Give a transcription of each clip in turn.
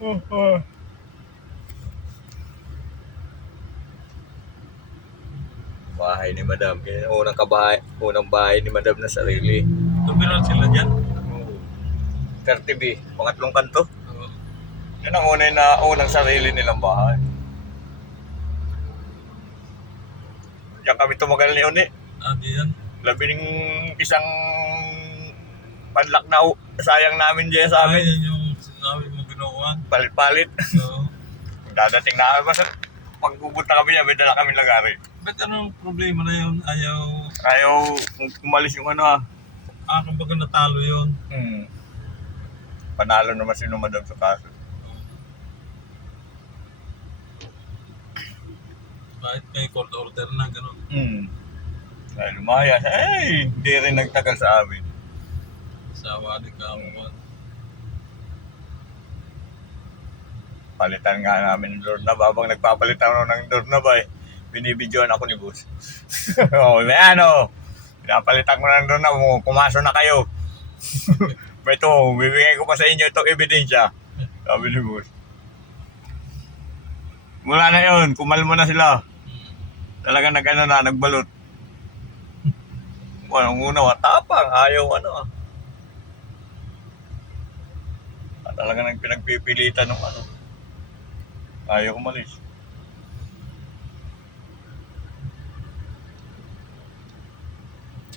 Bahay ni Madam. Yan ang unang bahay ni Madam na sarili. Tumiran sila dyan. 30B, pangatlong kanto. Oo. Yan ang unang sarili nilang bahay. Diyan kami tumagal ni Uni. Diyan. Labing isang panlak na sayang namin dyan sa amin. Yan yung sinabi mo ginawa. Palit-palit. Oo. Dadating na kami. Basta pag pupunta kami dyan, may dala kami lagari. Ba't anong problema na yun? Ayaw umalis yung ano. Kumbaga natalo yun. Panalo naman si Madam sa kaso. Kahit may court order na, gano'n. Dahil lumayas, hindi rin nagtagal sa amin. Sawa din ka mo. Palitan nga namin ng doorknob. Habang nagpapalitan ako ng doorknob binibidyoan ako ni boss. May pinapalitan ko ng doorknob, pumasok na kayo. Ito, bibigay ko pa sa inyo itong ebidensya. Sabi ni boss. Mula na yun, kumalmo na sila. Talagang nagbalot. Anong una, tapang, ayaw talagang pinagpipilitan ng ayaw umalis.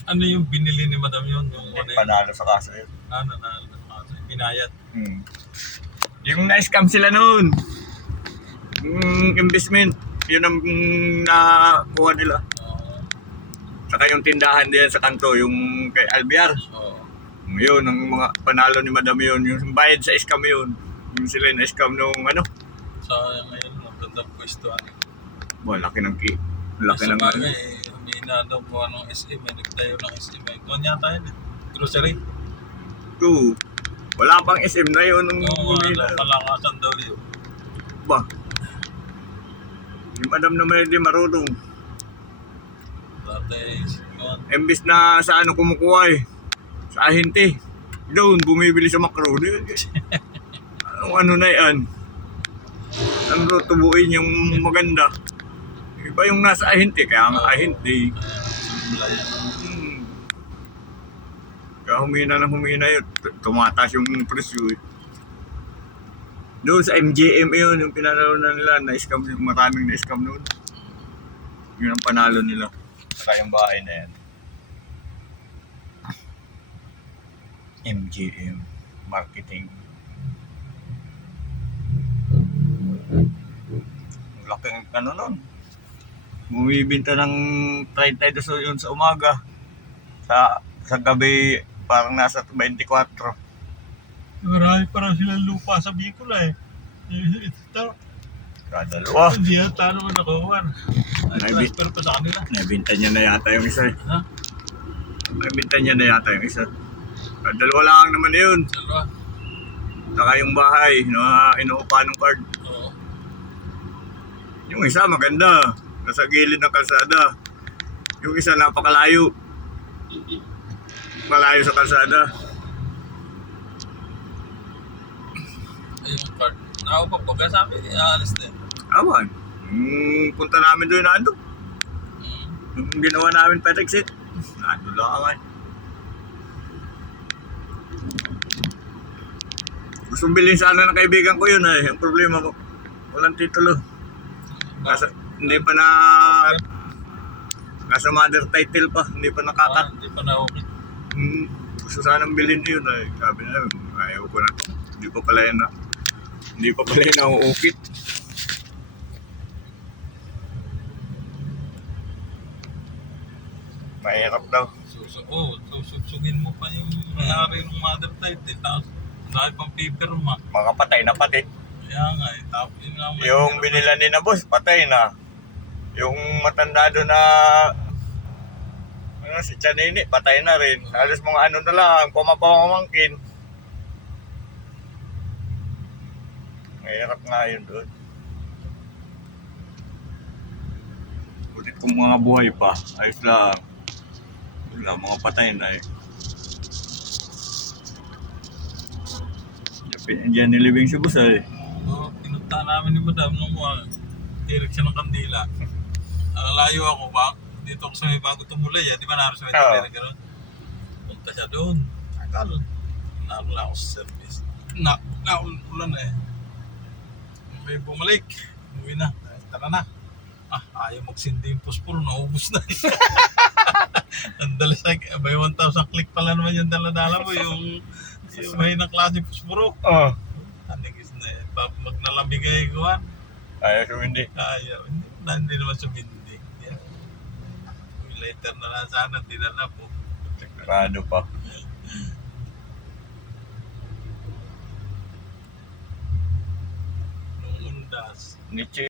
Ano yung binili ni Madam yun? Panalo sa kaso yun. Binayad. Yung na-scam sila noon. Investment. Yun ang nakuha nila. Saka yung tindahan din sa kanto, yung kay Albiar. Yun, ang mga panalo ni Madam yun. Yung bayad sa scam yun. Yung sila na-scam nung Sa ngayon, magandang pwesto. Laki ng laki ng Humina daw po anong SM. May nagtayo ng SM. Ito yata yun. Grocery. Wala pang SM na yun. Palakasan daw yun. Yung Madam na may di marunong. Dati, Imbis na sa kumukuha sa ahente. Doon, bumibili sa makro. Ano na yan? Tubuin yung maganda. Iba yung nasa ahente, kaya nga ahente. Kaya humina yun. Tumataas yung presyo. Doon sa MJM yun, yung pinanalo na nila, na-scam, maraming na-scam noon. Yun ang panalo nila. Saka yung bahay na yan. MJM Marketing. Laking nun. Bumibinta ng 32 yun sa umaga. Sa gabi, parang nasa 24. marami parang silang lupa sa Bicol Ito. Kadalawa. Hindi yata naman nakuha. Transfer pa sa kanila. Nabinta niya na yata yung isa. Nabinta niya na yata yung isa. Dalawa lang naman yun. Dalawa. Saka yung bahay na inuupa ng card. Oo. Yung isa maganda. Nasa gilid ng kalsada. Yung isa napakalayo. Malayo sa kalsada. Yung card. Nakaupa po. Kaya sabi, aalis din. Awan. Punta namin doon na Yung ginawa namin pet-exit. Nando lang Gusto bilhin sana ng kaibigan ko yun Ang problema ko, walang titulo. Hindi pa na nasa mother title pa, hindi pa nakakat. Hindi pa na-okay. Gusto sanang bilhin yun Sabi na, ayaw ko na. Hindi pa pala yun nauukit. Mahirap daw. Susugin mo pa yung may-ari ng mother title. Tapos, dahil pang paperma. Mga patay na pati. Kaya nga tapos yun nga. Yung binila ni na boss, patay na. Yung matanda doon na si Chanini, patay na rin. Halos mga na lang, pumapamangkin. Mahirap nga yun doon. Butit kung mga buhay pa, ayos lang. Wala, mga patay na Diyan nilibing si boss Punta namin ni Madam nung tirik siya ng kandila. Layo ako ba? Dito ako sa may bago tumulay. Di ba naroon sa may tumulay na gano'n? Punta siya doon. Tagal. Nakala ako sa service. Naulan na eh. May bumalik. Uwi na. Tara na. Ayaw magsindi yung posporo. Naubos na eh. Ang dalas may 1,000 click pala naman yung dala-dala mo. Yung may na klase posporo. Oo. Anigis na eh. Magnalamigay ko ha. Ayaw sumindi. Ayaw. Hindi naman sumindi. Later na lang sana. Dinala po. Sigurado pa. Nung undas. Nichi.